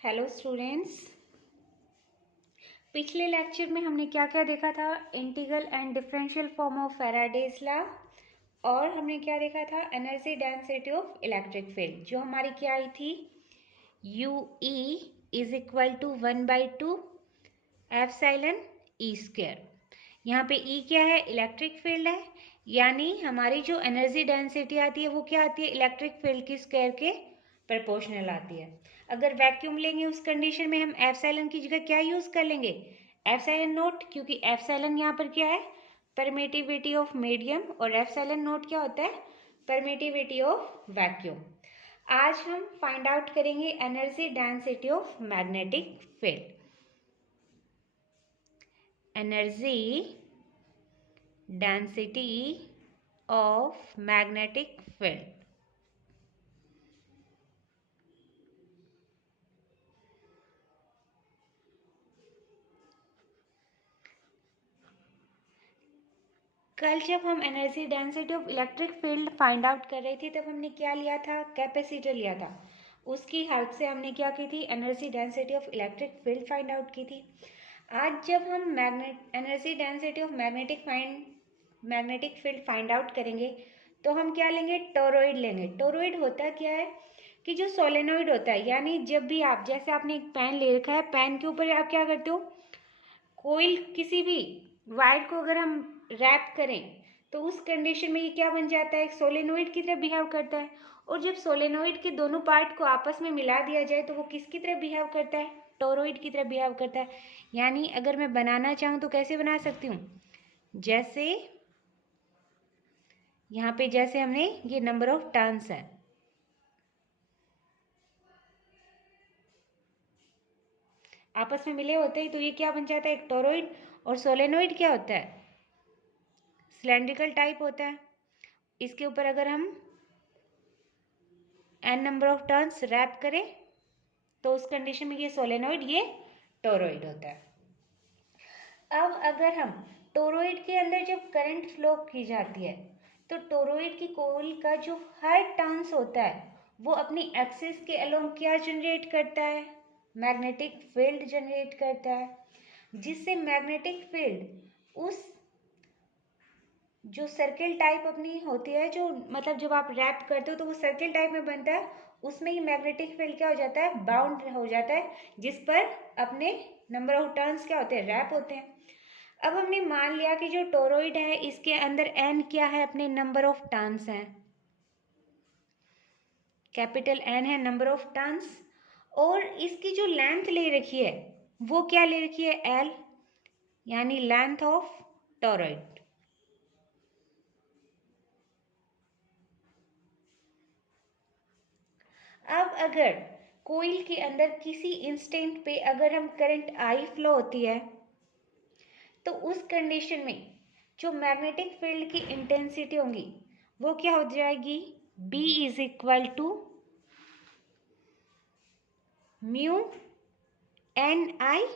Hello students, पिछले lecture में हमने क्या क्या देखा था। Integral and differential form of Faraday's law, और हमने क्या देखा था, energy density of electric field, जो हमारी क्या आई थी, U E is equal to 1/2 epsilon E square. यहाँ पे ई क्या है, इलेक्ट्रिक फील्ड है, यानी हमारी जो एनर्जी डेंसिटी आती है वो क्या आती है, इलेक्ट्रिक फील्ड की स्क्वायर के प्रोपोर्शनल आती है। अगर वैक्यूम लेंगे उस कंडीशन में हम एप्सिलॉन की जगह क्या यूज कर लेंगे, एप्सिलॉन नोट, क्योंकि एप्सिलॉन यहाँ पर क्या है, परमिटिविटी ऑफ मीडियम, और एप्सिलॉन नोट क्या होता है, परमिटिविटी ऑफ वैक्यूम। आज हम फाइंड आउट करेंगे energy density of magnetic field. Energy density of magnetic field. कल जब हम energy density of electric field find out कर रहे थे तब हमने क्या लिया था, कैपेसिटर लिया था। उसकी हेल्प से हमने क्या की थी, energy density of electric field find out की थी। आज जब हम energy density of magnetic field find out करेंगे तो हम क्या लेंगे, टोरॉइड लेंगे। टोरॉइड होता क्या है कि जो सोलेनोइड होता है, यानी जब भी आप, जैसे आपने एक पेन ले रखा है, पेन के ऊपर आप क्या करते हो, कोई किसी भी वायर को अगर हम रैप करें तो उस कंडीशन में ये क्या बन जाता है, एक सोलेनोइड की तरह बिहेव करता है। और जब सोलेनोइड के दोनों पार्ट को आपस में मिला दिया जाए तो वो किसकी तरह बिहेव करता है, टोरॉइड की तरह बिहेव करता है। यानी अगर मैं बनाना चाहूँ तो कैसे बना सकती हूँ, जैसे यहाँ पे जैसे हमने ये नंबर ऑफ टर्न्स है, आपस में मिले होते हैं तो ये क्या बन जाता है, एक टोरॉइड। और सोलेनोइड क्या होता है, सिलेंड्रिकल टाइप होता है। इसके ऊपर अगर हम n number of turns wrap करें तो उस कंडीशन में ये सोलेनोइड, ये टोरॉइड होता है। अब अगर हम टोरॉइड के अंदर जब करंट फ्लो की जाती है तो टोरॉइड की कोइल का जो हर टर्न्स होता है वो अपनी एक्सिस के अलोंग क्या जनरेट करता है, मैग्नेटिक फील्ड जनरेट करता है, जिससे मैग्नेटिक फील्ड उस जो सर्किल टाइप अपनी होती है, जो मतलब जब आप रैप करते हो तो वो सर्किल टाइप में बनता है, उसमें ही मैग्नेटिक फील्ड क्या हो जाता है, बाउंड हो जाता है, जिस पर अपने नंबर ऑफ टर्न्स क्या होते हैं, रैप होते हैं। अब हमने मान लिया कि जो टोरॉइड है इसके अंदर n क्या है, अपने नंबर ऑफ टर्न्स हैं, कैपिटल N है नंबर ऑफ टर्न्स, और इसकी जो लेंथ ले रखी है वो क्या ले रखी है, L, यानी लेंथ ऑफ टोरॉइड। अब अगर कोइल के अंदर किसी इंस्टेंट पे अगर हम करंट आई फ्लो होती है तो उस कंडीशन में जो मैग्नेटिक फील्ड की इंटेंसिटी होगी वो क्या हो जाएगी, B is equal to mu n I.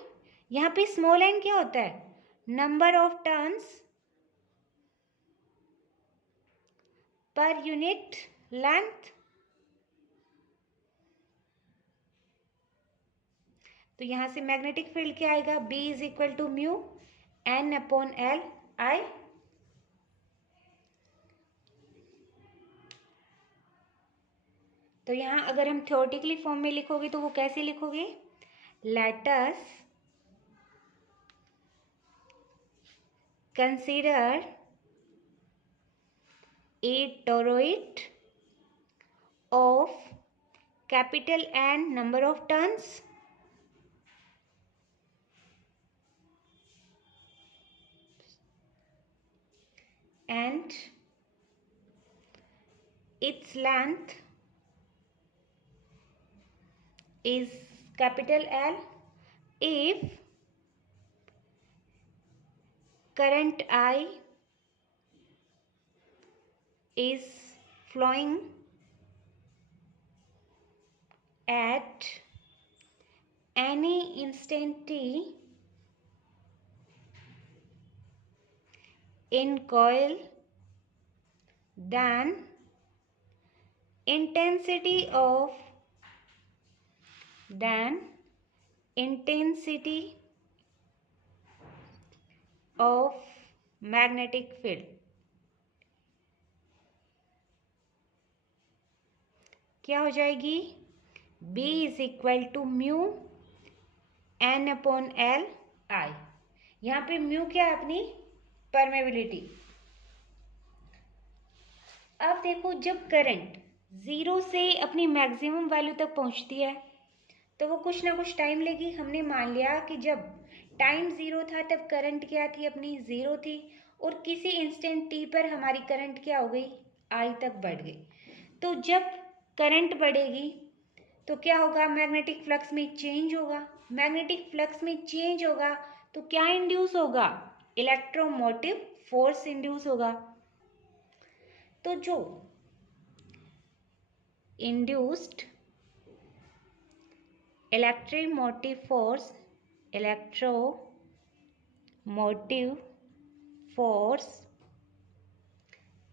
यहाँ पे स्मॉल n क्या होता है, number of turns per unit length. तो यहाँ से मैग्नेटिक फील्ड क्या आएगा, B is equal to mu n upon l I. तो यहाँ अगर हम थ्योरेटिकली फॉर्म में लिखोगे तो वो कैसे लिखोगे, let us consider a toroid of capital N number of turns and its length is capital L if current I is flowing at any instant t in coil, then intensity of intensity of magnetic field क्या हो जाएगी? B is equal to mu N upon L I। यहाँ पे mu क्या है? अपनी permeability. अब देखो, जब करंट जीरो से अपनी मैक्सिमम वैल्यू तक पहुँचती है तो वो कुछ ना कुछ टाइम लेगी। हमने मान लिया कि जब टाइम ज़ीरो था तब करंट क्या थी? अपनी ज़ीरो थी, और किसी इंस्टेंट टी पर हमारी करंट क्या हो गई? आई तक बढ़ गई। तो जब करंट बढ़ेगी तो क्या होगा? मैग्नेटिक फ्लक्स में चेंज होगा। मैग्नेटिक फ्लक्स में चेंज होगा तो क्या इंड्यूस होगा? इलेक्ट्रोमोटिव फोर्स इंड्यूस होगा। तो जो induced electromotive force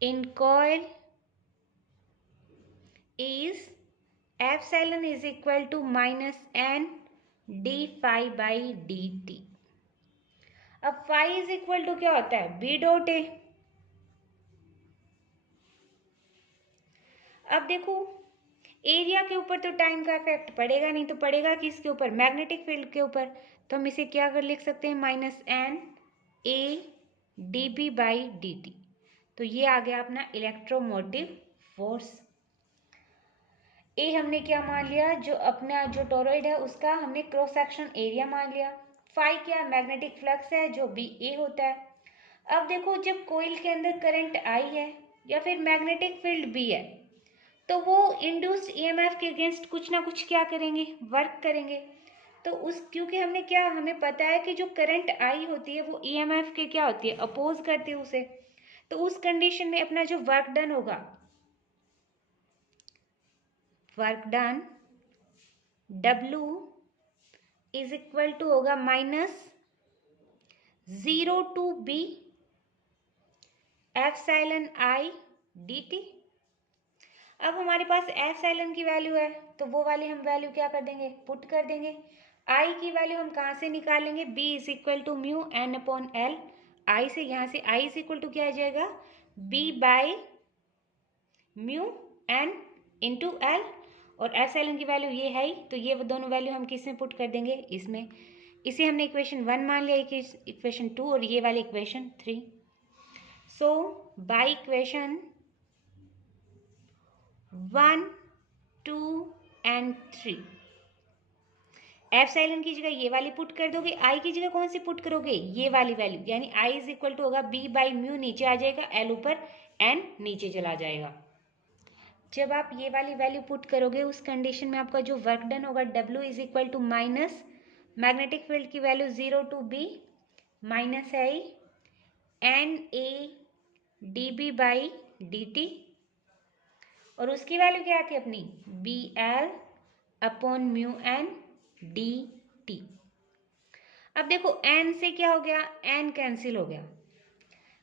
in coil is epsilon is equal to minus n d phi by dt। अब phi इज इक्वल टू क्या होता है? b dot a। अब देखो, एरिया के ऊपर तो टाइम का इफेक्ट पड़ेगा नहीं, तो पड़ेगा किसके ऊपर? मैग्नेटिक फील्ड के ऊपर। तो हम इसे क्या कर लिख सकते हैं? Minus N A D B by D T. तो ये आ गया अपना इलेक्ट्रोमोटिव फोर्स। ए हमने क्या मान लिया? जो अपना जो टोरॉइड है उसका हमने क्रॉस सेक्शन एरिया मान लिया। फाई क्या? मैग्नेटिक फ्लक्स है, जो बी ए होता है। अब देखो, जब कोइल के अंदर करंट आई है या फिर मैग्नेटिक फील्ड बी है तो वो इंड्यूस्ड ईएमएफ के अगेंस्ट कुछ ना कुछ क्या करेंगे? वर्क करेंगे। तो उस क्योंकि हमें पता है कि जो करंट आई होती है वो ईएमएफ के क्या होती है? अपोज करती है उसे। तो उस कंडीशन में अपना जो वर्क डन होगा, work done W is equal to होगा minus 0 to B epsilon I dt। अब हमारे पास एप्सिलॉन की वैल्यू है तो वो वाली हम वैल्यू क्या कर देंगे? पुट कर देंगे। I की वैल्यू हम कहाँ से निकालेंगे? B is equal to mu N upon L I से। यहाँ से I इज इक्वल टू क्या आ जाएगा? B by mu N into L, और एप्सिलॉन की वैल्यू ये है ही, तो ये दोनों वैल्यू हम किस में पुट कर देंगे? इसमें। इसे हमने इक्वेशन 1 मान लिया, इक्वेशन 2 और ये वाली equation 3। So by equation 1, 2 and 3 epsilon की जगह ये वाली पुट कर दोगे, आई की जगह कौन सी पुट करोगे? ये वाली वैल्यू, यानी आई इज इक्वल टू होगा बी बाई म्यू, नीचे आ जाएगा, एल ऊपर, एन नीचे चला जाएगा। जब आप ये वाली वैल्यू पुट करोगे उस कंडीशन में आपका जो वर्क डन होगा W is equal to minus magnetic field की value 0 to B minus I n A D B by D t, और उसकी वैल्यू क्या थी अपनी? B l upon mu n d t. अब देखो, एन से क्या हो गया? एन कैंसिल हो गया,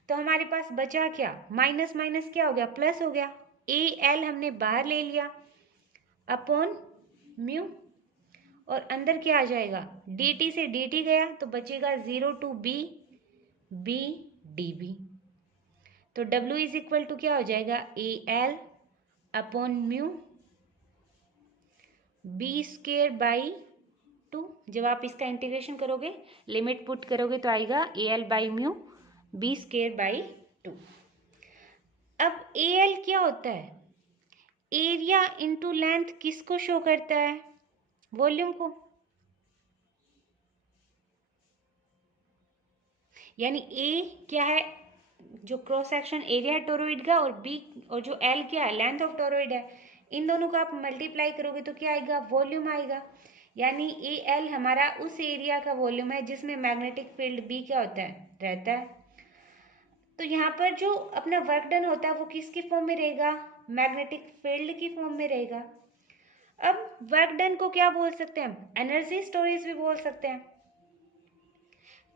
तो हमारे पास बचा क्या? माइनस माइनस क्या हो गया? प्लस हो गया। ए एल हमने बाहर ले लिया अपॉन म्यू, और अंदर क्या आ जाएगा? डी टी से डी टी गया तो बचेगा 0 to B B D B. तो W इज इक्वल टू क्या हो जाएगा? A L upon mu B square by 2। जब आप इसका इंटीग्रेशन करोगे, लिमिट पुट करोगे तो आएगा A L by mu B square by 2। अब ए एल क्या होता है? एरिया इंटू लेंथ किसको शो करता है? वॉल्यूम को। यानी ए क्या है? जो क्रॉस सेक्शन एरिया है टोरॉइड का, और बी और जो एल क्या है? लेंथ ऑफ टोरॉइड है। इन दोनों का आप मल्टीप्लाई करोगे तो क्या आएगा? वॉल्यूम आएगा। यानी ए एल हमारा उस एरिया का वॉल्यूम है जिसमें मैग्नेटिक फील्ड बी क्या होता है? रहता है। तो यहाँ पर जो अपना वर्क डन होता है वो किसकी फॉर्म में रहेगा? मैग्नेटिक फील्ड की फॉर्म में रहेगा। अब वर्क डन को क्या बोल सकते हैं हम? एनर्जी स्टोरेज भी बोल सकते हैं।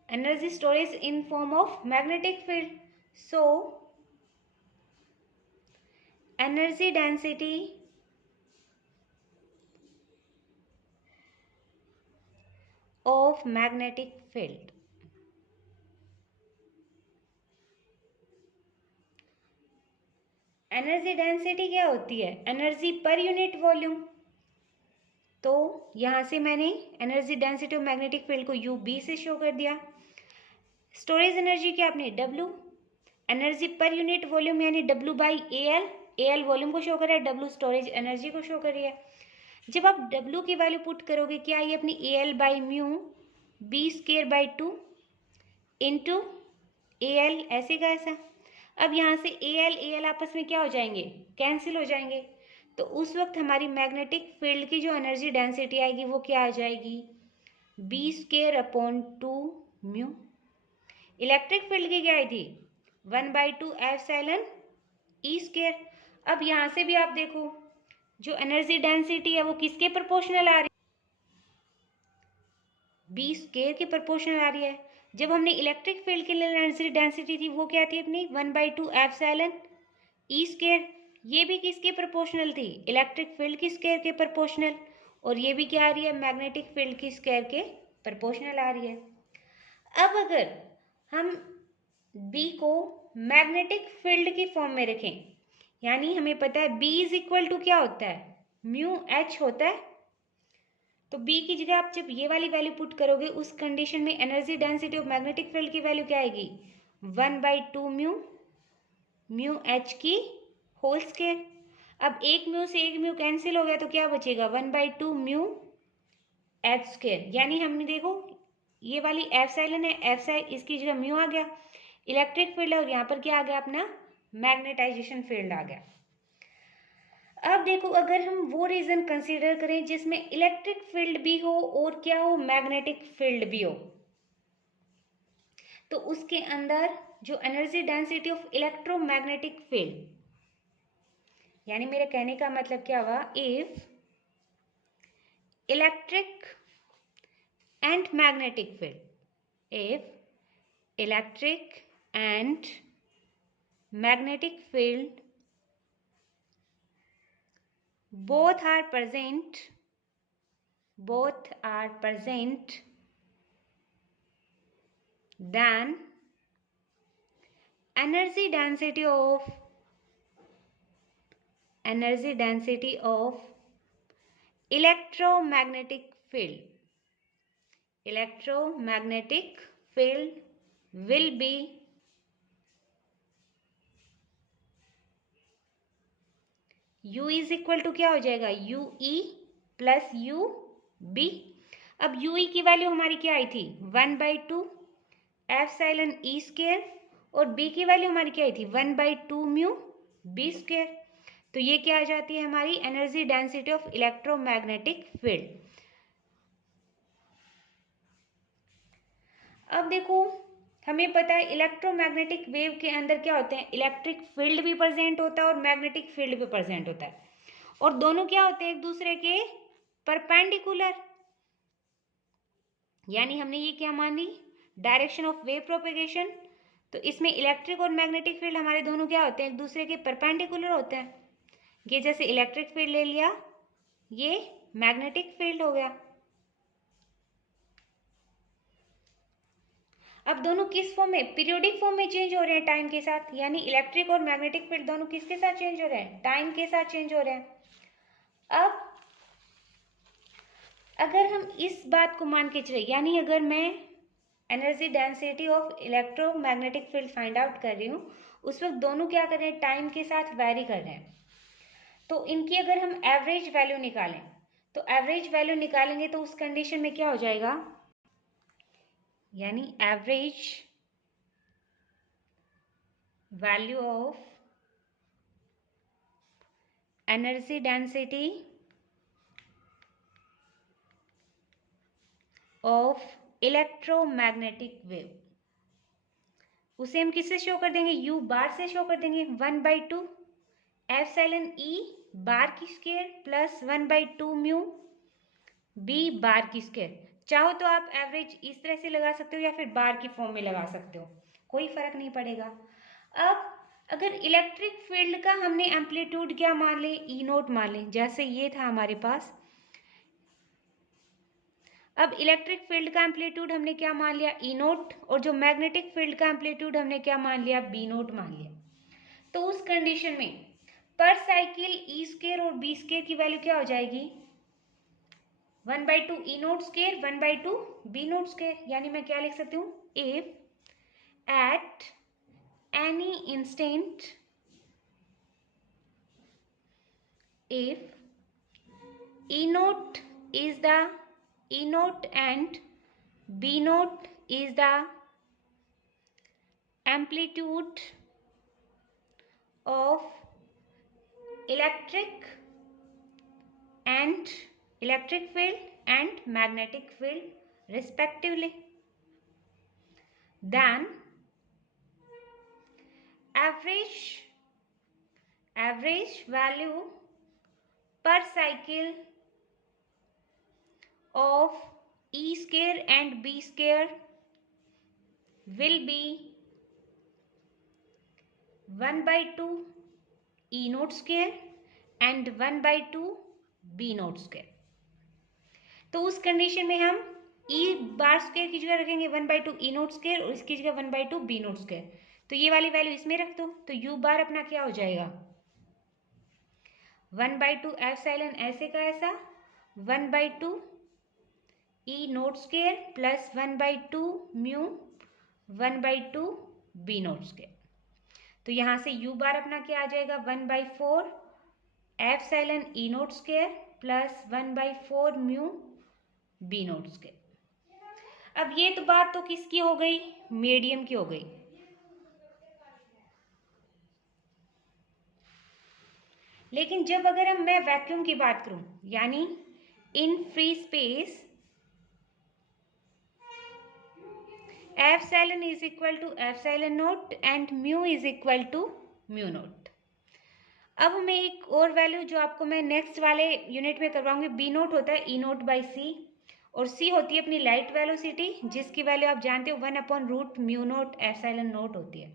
Energy storage in form of magnetic field. So energy density of magnetic field. Energy density क्या होती है? Energy per unit volume. तो यहाँ से मैंने energy density of magnetic field को UB से शो कर दिया। स्टोरेज एनर्जी क्या आपने W, energy per unit volume यानी W/AL, AL वॉल्यूम को शो कर रहा है, W स्टोरेज एनर्जी को शो कर रही है। जब आप W की वैल्यू पुट करोगे क्या ये अपनी AL/μ B²/2 इंटू AL, ऐसे का ऐसा। अब यहाँ से AL आपस में क्या हो जाएंगे? कैंसिल हो जाएंगे। तो उस वक्त हमारी मैग्नेटिक फील्ड की जो एनर्जी डेंसिटी आएगी वो क्या आ जाएगी? B²/2 μ। इलेक्ट्रिक फील्ड की क्या आई थी? 1/2 एप्सिलॉन E²। अब यहाँ से भी आप देखो जो एनर्जी डेंसिटी है वो किसके प्रोपोर्शनल आ रही है? B² के प्रोपोर्शनल आ रही है। जब हमने इलेक्ट्रिक फील्ड के लिए एनर्जी डेंसिटी थी वो क्या थी अपनी? 1/2 एप्सिलॉन E²। ये भी किसके प्रोपोर्शनल थी? इलेक्ट्रिक फील्ड की स्क्वायर के प्रोपोर्शनल। और ये भी क्या आ रही है? मैग्नेटिक फील्ड की स्क्वायर के प्रोपोर्शनल आ रही है। अब अगर हम B को मैग्नेटिक फील्ड की फॉर्म में रखें, यानी हमें पता है B = क्या होता है? μH होता है। तो B की जगह आप जब ये वाली वैल्यू पुट करोगे उस कंडीशन में energy density of magnetic field की वैल्यू क्या आएगी? 1/2 μH की होल स्क्वायर। अब एक म्यू से एक म्यू कैंसिल हो गया तो क्या बचेगा? 1/2 μH²। यानी हमने देखो ये वाली एप्सिलॉन है, एप्सिलॉन इसकी जगह म्यू आ गया, इलेक्ट्रिक फील्ड है, और यहाँ पर क्या आ गया अपना? मैग्नेटाइजेशन फील्ड आ गया। अब देखो अगर हम वो रीजन कंसीडर करें जिसमें इलेक्ट्रिक फील्ड भी हो और क्या हो? मैग्नेटिक फील्ड भी हो, तो उसके अंदर जो energy density of electromagnetic field, यानी मेरे कहने का मतलब क्या हुआ? If electric and magnetic field, if electric and magnetic field both are present, then energy density of electromagnetic field will be U = क्या हो जाएगा? UE + UB। अब UE की वैल्यू हमारी क्या आई थी? 1/2 एप्सिलॉन E², और B की वैल्यू हमारी क्या आई थी? 1/2 μ B²। तो ये क्या आ जाती है हमारी? Energy density of electromagnetic field. अब देखो हमें पता है इलेक्ट्रोमैग्नेटिक वेव के अंदर क्या होते हैं? इलेक्ट्रिक फील्ड भी प्रेजेंट होता है और मैग्नेटिक फील्ड भी प्रेजेंट होता है, और दोनों क्या होते हैं? एक दूसरे के परपेंडिकुलर। यानी हमने ये क्या मानी? Direction of wave propagation. तो इसमें इलेक्ट्रिक और मैग्नेटिक फील्ड हमारे दोनों क्या होते हैं? एक दूसरे के परपेंडिकुलर होते हैं। ये जैसे इलेक्ट्रिक फील्ड ले लिया, ये मैग्नेटिक फील्ड हो गया। अब दोनों किस फॉर्म में? पीरियोडिक फॉर्म में चेंज हो रहे हैं टाइम के साथ, यानी इलेक्ट्रिक और मैग्नेटिक फील्ड दोनों किसके साथ चेंज हो रहे हैं? टाइम के साथ चेंज हो रहे हैं। अब अगर हम इस बात को मान के चले, यानी अगर मैं energy density of electromagnetic field find out कर रही हूँ, उस वक्त दोनों क्या कर रहे हैं? टाइम के साथ वैरी कर रहे हैं। तो इनकी अगर हम एवरेज वैल्यू निकालें, तो एवरेज वैल्यू निकालेंगे तो उस कंडीशन में क्या हो जाएगा? यानी average value of energy density of electromagnetic wave, उसे हम किससे शो कर देंगे? U बार से शो कर देंगे। 1/2 एप्सिलॉन E बार की स्क्वायर प्लस 1/2 μ B बार की स्क्वायर। चाहो तो आप एवरेज इस तरह से लगा सकते हो या फिर बार की फॉर्म में लगा सकते हो, कोई फर्क नहीं पड़ेगा। अब अगर इलेक्ट्रिक फील्ड का हमने एम्पलीट्यूड क्या मान लें? E0 मान लें, जैसे ये था हमारे पास। अब इलेक्ट्रिक फील्ड का एम्पलीट्यूड हमने क्या मान लिया, ई नोट, और जो मैग्नेटिक फील्ड का एम्पलीट्यूड हमने क्या मान लिया, बी नोट मान लिया। तो उस कंडीशन में पर साइकिल ई स्क्वायर और बी स्क्वायर की वैल्यू क्या हो जाएगी, 1/2 E note square 1/2 B note square. यानी मैं क्या लिख सकती हूँ, if at any instant, if E naught is the E naught and B naught is the amplitude of electric field and magnetic field respectively, then average value per cycle of E square and B square will be 1/2 E naught square and 1/2 B naught square। तो उस condition में हम E bar square की जगह रखेंगे 1/2 E naught square और इसकी जगह 1/2 B naught स्क्वायर। तो ये वाली वैल्यू इसमें रख दो, तो U बार अपना क्या हो जाएगा, 1/2 एप्सिलॉन ऐसे का ऐसा 1/2 E naught square plus 1/2 mu 1/2 B naught square. तो यहाँ से U बार अपना क्या आ जाएगा, 1/4 epsilon E naught square plus 1/4 mu B naught square. अब ये तो बात तो किसकी हो गई, मीडियम की हो गई। लेकिन जब अगर मैं वैक्यूम की बात करूं, यानी in free space epsilon is equal to epsilon naught and mu is equal to mu naught. अब हमें एक और वैल्यू जो आपको मैं नेक्स्ट वाले यूनिट में करवाऊंगी, बी नोट होता है ई नोट बाई सी और सी होती है अपनी लाइट वेलोसिटी जिसकी वैल्यू आप जानते हो 1/रूट म्यू नोट एप्सिलॉन नोट होती है।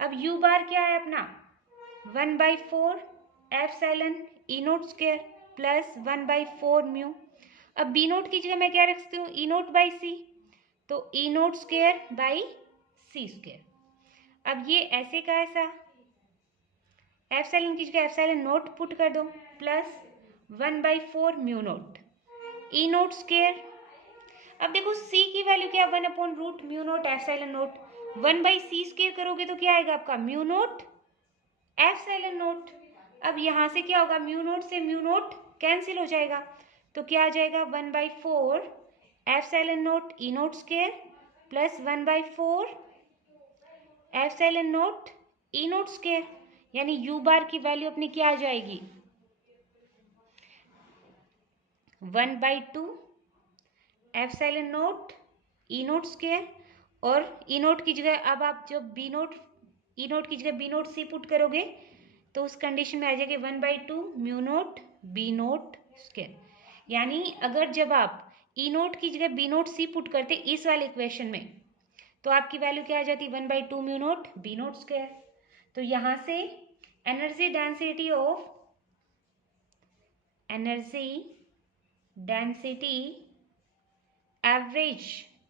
अब यू बार क्या है अपना 1/4 एप्सिलॉन ई नोट स्क्वायर प्लस 1/4 म्यू। अब बी नोट की जगह मैं क्या रख सकती हूँ, ई नोट बाई सी, तो E note square by c square. अब ये ऐसे का ऐसा एप्सिलॉन की जगह एप्सिलॉन नोट पुट कर दो plus 1/4 mu naught E note square. अब देखो सी की वैल्यू क्या, 1/रूट mu naught epsilon note, 1/सी square करोगे तो क्या आएगा आपका म्यू नोट एप्सिलॉन नोट। अब यहाँ से क्या होगा, म्यू नोट से म्यू नोट कैंसिल हो जाएगा, तो क्या आ जाएगा 1/4 epsilon note E note square plus 1/4 epsilon note E note square. यानी यू बार की वैल्यू अपनी क्या आ जाएगी, 1/2 epsilon note E note square, और ई नोट की जगह अब आप जब बी नोट ई नोट की जगह बी नोट सी पुट करोगे तो उस कंडीशन में आ जाएगी 1/2 mu nought B note square. यानी अगर जब आप ई नोट की जगह बी नोट सी पुट करते इस वाले इक्वेशन में तो आपकी वैल्यू क्या आ जाती, 1/2 mu nought B note square. तो यहाँ से energy density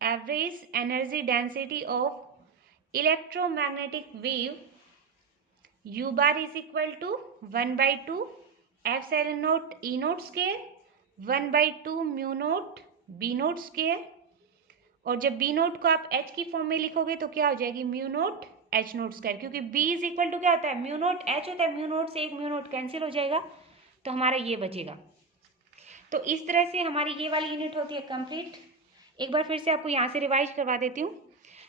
average energy density of electromagnetic wave U bar is equal to 1/2 epsilon note E note square 1/2 mu nought B note square, और जब बी नोट को आप एच की form में लिखोगे तो क्या हो जाएगी mu naught h note square, क्योंकि बी इज इक्वल टू क्या होता है म्यू नोट एच होता है, म्यू नोट से एक म्यू नोट कैंसिल हो जाएगा तो हमारा ये बचेगा। तो इस तरह से हमारी ये वाली यूनिट होती है कंप्लीट। एक बार फिर से आपको यहाँ से रिवाइज करवा देती हूँ।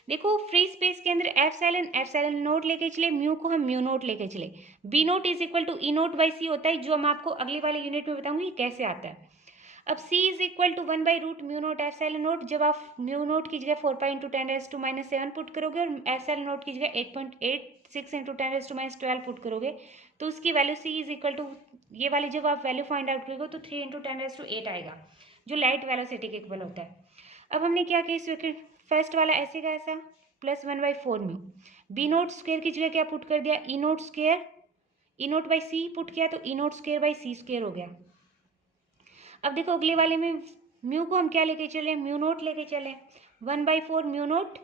देखो फ्री स्पेस के अंदर एप्सिलॉन नोट लेके चले, म्यू को हम म्यू नोट लेके चले, B naught is equal to E naught by c होता है, जो मैं आपको अगले वाले यूनिट में बताऊंगी कैसे आता है। अब c is equal to one by root mu naught epsilon naught, जब आप म्यू नोट की जगह 4 × 10⁻⁻⁷ पुट करोगे और एप्सिलॉन नोट की जगह 8.86 × 10⁻12 पुट करोगे तो उसकी value c is equal to, ये वाली जब आप वैल्यू फाइंड आउट करोगे तो 3 × 10⁸ आएगा, जो लाइट वेलोसिटी के इक्वल होता है। अब हमने क्या किया, फर्स्ट वाला ऐसे का ऐसा plus 1/4 mu, B note square की जगह क्या पुट कर दिया, E note square, E naught by c put किया तो E note square by c square हो गया। अब देखो अगले वाले में म्यू को हम क्या लेके चले, म्यू नोट लेके चले, 1/4 mu naught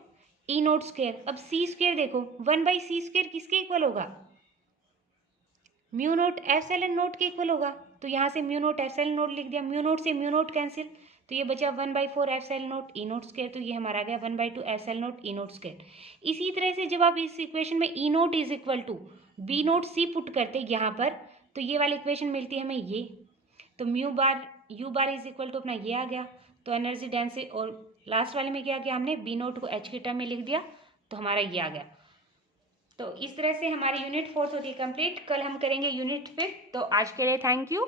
E note square. अब सी स्क्वायर देखो, 1/c स्क्वायर किसके इक्वल होगा, म्यू नोट एप्सिलॉन नोट के इक्वल होगा। तो यहाँ से म्यू नोट एप्सिलॉन नोट लिख दिया, म्यू नोट से म्यू नोट कैंसिल, तो ये बचा 1/4 epsilon note E note square. तो ये हमारा आ गया 1/2 epsilon note E note square. इसी तरह से जब आप इस इक्वेशन में E naught is equal to B naught c put करते यहाँ पर, तो ये वाली इक्वेशन मिलती है हमें ये। तो mu bar U bar is equal to अपना ये आ गया। तो एनर्जी डेंसिटी, और लास्ट वाले में क्या किया हमने, बी नोट को एच के टर्म में लिख दिया, तो हमारा ये आ गया। तो इस तरह से हमारी यूनिट 4 होती है कंप्लीट। कल हम करेंगे यूनिट 5। तो आज के लिए थैंक यू।